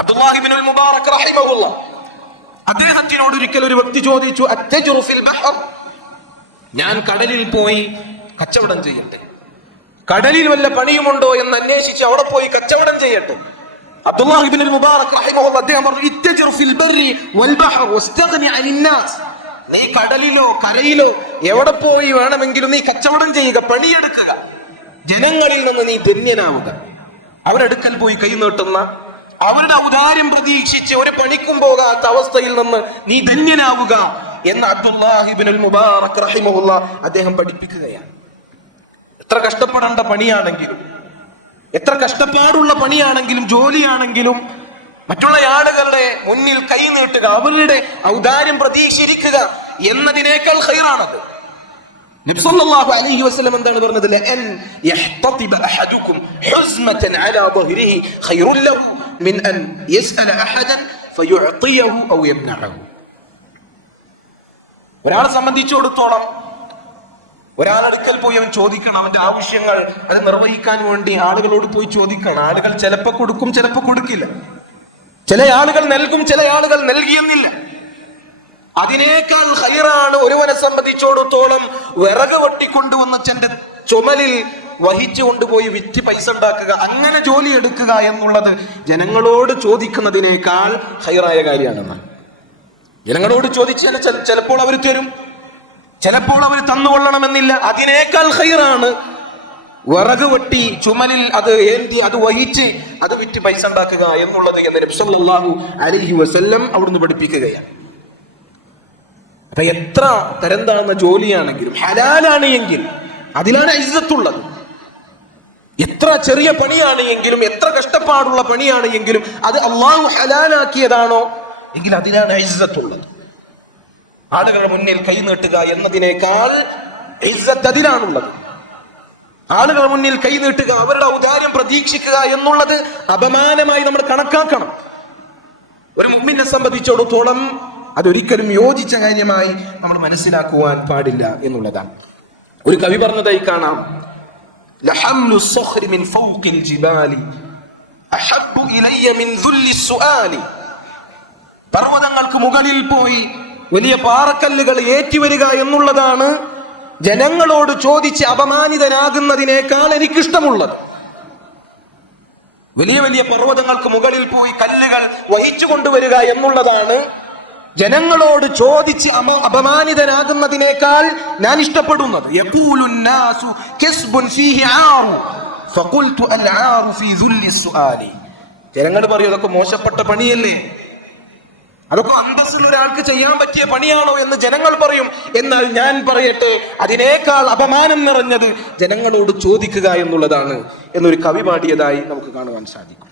അബ്ദുല്ലാഹി ഇബ്നുൽ മുബാറക് റഹിമഹുല്ലാഹ് അദ്ദേഹത്തിനോട് ഒരിക്കൽ ഒരു വ്യക്തി ചോദിച്ചു, അത്തജ്റു ഫിൽ ബഹർ, ഞാൻ കടലിൽ പോയി കച്ചവടം ചെയ്യട്ടെ, കടലിൽ വല്ല പണിയുമുണ്ടോ എന്ന് അന്വേഷിച്ച് അവിടെ പോയി കച്ചവടം ചെയ്യട്ടെ. അബ്ദുല്ലാഹി ഇബ്നുൽ മുബാറക് റഹിമഹുല്ലാഹ് അദ്ദേഹം പറഞ്ഞു, ഇത്തജ്റു ഫിൽ ബർരി വൽ ബഹർ വസ്തഗ്നി അനിൻ നാസ്, നീ കടലിലോ കരയിലോ എവിടെ പോയി വേണമെങ്കിലും നീ കച്ചവടം ചെയ്യുക, പണിയെടുക്കുക, ജനങ്ങളിൽ നിന്ന് നീ ധന്യനാവുക. അവരടുക്കൽ പോയി കൈ നീട്ടുന്ന, അവരുടെ ഔദാര്യം പ്രതീക്ഷിച്ച് ഒരു പണിക്കും പോകാത്ത അവസ്ഥയിൽ നിന്ന് നീ ധന്യനാവുക എന്ന് അബ്ദുല്ലാഹി ഇബ്നുൽ മുബാറക് റഹിമഹുല്ലാഹ് അദ്ദേഹം പഠിപ്പിക്കുകയാണ്. എത്ര കഷ്ടപ്പെടേണ്ട പണിയാണെങ്കിലും, എത്ര കഷ്ടപ്പാടുള്ള പണിയാണെങ്കിലും, ജോലിയാണെങ്കിലും മറ്റുള്ള ആളുകളുടെ മുന്നിൽ കൈ നീട്ടുക, അവരുടെ ഔദാര്യം പ്രതീക്ഷിച്ചിരിക്കുക എന്നതിനേക്കാൾ ഖൈറാണത്. നബി സല്ലല്ലാഹു അലൈഹി വസല്ലം എന്താണ് പറഞ്ഞത്? ലഅൻ യഹ്തതിബ അഹദുകും ഹുസ്മതൻ അലാ ളഹ്രിഹി ഖൈറുൻ ലഹു മിൻ അൻ യസ്അല അഹദൻ ഫയുഅതിയഹു ഔ യംനഉഹു. ഒരാളെ സംബന്ധിച്ചിടത്തോളം ഒരാളടുക്കൽ പോയി അവൻ ചോദിക്കണം, അവന്റെ ആവശ്യങ്ങൾ അത് നിർവഹിക്കാൻ വേണ്ടി ആളുകളോട് പോയി ചോദിക്കണം. ആളുകൾ ചിലപ്പോൾ കൊടുക്കും, ചിലപ്പോൾ കൊടുക്കില്ല. ചില ആളുകൾ നൽകും, ചില ആളുകൾ നൽകിയെന്നില്ല. അതിനേക്കാൾ ഖൈറാണ് ഒരുവനെ സംബന്ധിച്ചിടത്തോളം വിറക് വെട്ടിക്കൊണ്ടുവന്ന് ചെന്റെ ചുമലിൽ വഹിച്ചു കൊണ്ടുപോയി വിറ്റ് പൈസ ഉണ്ടാക്കുക, അങ്ങനെ ജോലി എടുക്കുക എന്നുള്ളത് ജനങ്ങളോട് ചോദിക്കുന്നതിനേക്കാൾ ഖൈറായ കാര്യമാണെന്ന്. ജനങ്ങളോട് ചോദിച്ചാൽ ചിലപ്പോൾ അവർ തരും, ചിലപ്പോൾ അവർ തന്നുകൊള്ളണമെന്നില്ല. അതിനേക്കാൾ ഖൈറാണ് വിറക് വെട്ടി ചുമലിൽ അത് ഏന്തി അത് വഹിച്ച് അത് വിറ്റ് പൈസ ഉണ്ടാക്കുക എന്നുള്ളത് എന്ന് നബി സല്ലല്ലാഹു അലൈഹി വസല്ലം അവിടുന്ന് പഠിപ്പിക്കുകയാണ്. അപ്പൊ എത്ര തരം താഴ്ന്ന ജോലിയാണെങ്കിലും ഹലാലാണ് എങ്കിൽ അതിലാണ് ഇസ്സത്തുള്ളത്. എത്ര ചെറിയ പണിയാണ് എങ്കിലും, എത്ര കഷ്ടപ്പാടുള്ള പണിയാണ് എങ്കിലും അത് അള്ളാഹു ഹലാലാക്കിയതാണോ എങ്കിൽ അതിലാണ് ഇസ്സത്തുള്ളത്. ആളുകളുടെ മുന്നിൽ കൈ നീട്ടുക എന്നതിനേക്കാൾ ഇസ്സത്ത് അതിലാണുള്ളത്. ആളുകളുടെ മുന്നിൽ കൈ നീട്ടുക, അവരുടെ ഔദാര്യം പ്രതീക്ഷിക്കുക എന്നുള്ളത് അപമാനമായി നമ്മൾ കണക്കാക്കണം. ഒരു മുഅ്മിനെ സംബന്ധിച്ചിടത്തോളം അതൊരിക്കലും യോജിച്ച കാര്യമായി നമ്മൾ മനസ്സിലാക്കുവാൻ പാടില്ല എന്നുള്ളതാണ്. ഒരു കവി പറഞ്ഞതായി കാണാം, ലഹംലു الصخر من فوق الجبال احب الي من ذل السؤال. പർവ്വതങ്ങൾക്ക് മുകളിൽ പോയി വലിയ പാറക്കല്ലുകൾ ഏറ്റിവരിക എന്നുള്ളതാണ് ജനങ്ങളോട് ചോദിച്ച് അപമാനിതനാകുന്നതിനേക്കാൾ എനിക്കിഷ്ടമുള്ളത്. വലിയ വലിയ പർവ്വതങ്ങൾക്ക് മുകളിൽ പോയി കല്ലുകൾ വഹിച്ചു കൊണ്ടുവരിക എന്നുള്ളതാണ് ജനങ്ങളോട് ചോദിച്ച് അപമാനിതനാകുന്നതിനേക്കാൾ ഞാൻ ഇഷ്ടപ്പെടുന്നത്. ജനങ്ങൾ പറയും, അതൊക്കെ മോശപ്പെട്ട പണിയല്ലേ, അതൊക്കെ അന്തസ്സുള്ള ഒരാൾക്ക് ചെയ്യാൻ പറ്റിയ പണിയാണോ എന്ന് ജനങ്ങൾ പറയും. എന്നാൽ ഞാൻ പറയട്ടെ, അതിനേക്കാൾ അപമാനം നിറഞ്ഞത് ജനങ്ങളോട് ചോദിക്കുക എന്നുള്ളതാണ് എന്നൊരു കവി പാടിയതായി നമുക്ക് കാണുവാൻ സാധിക്കും.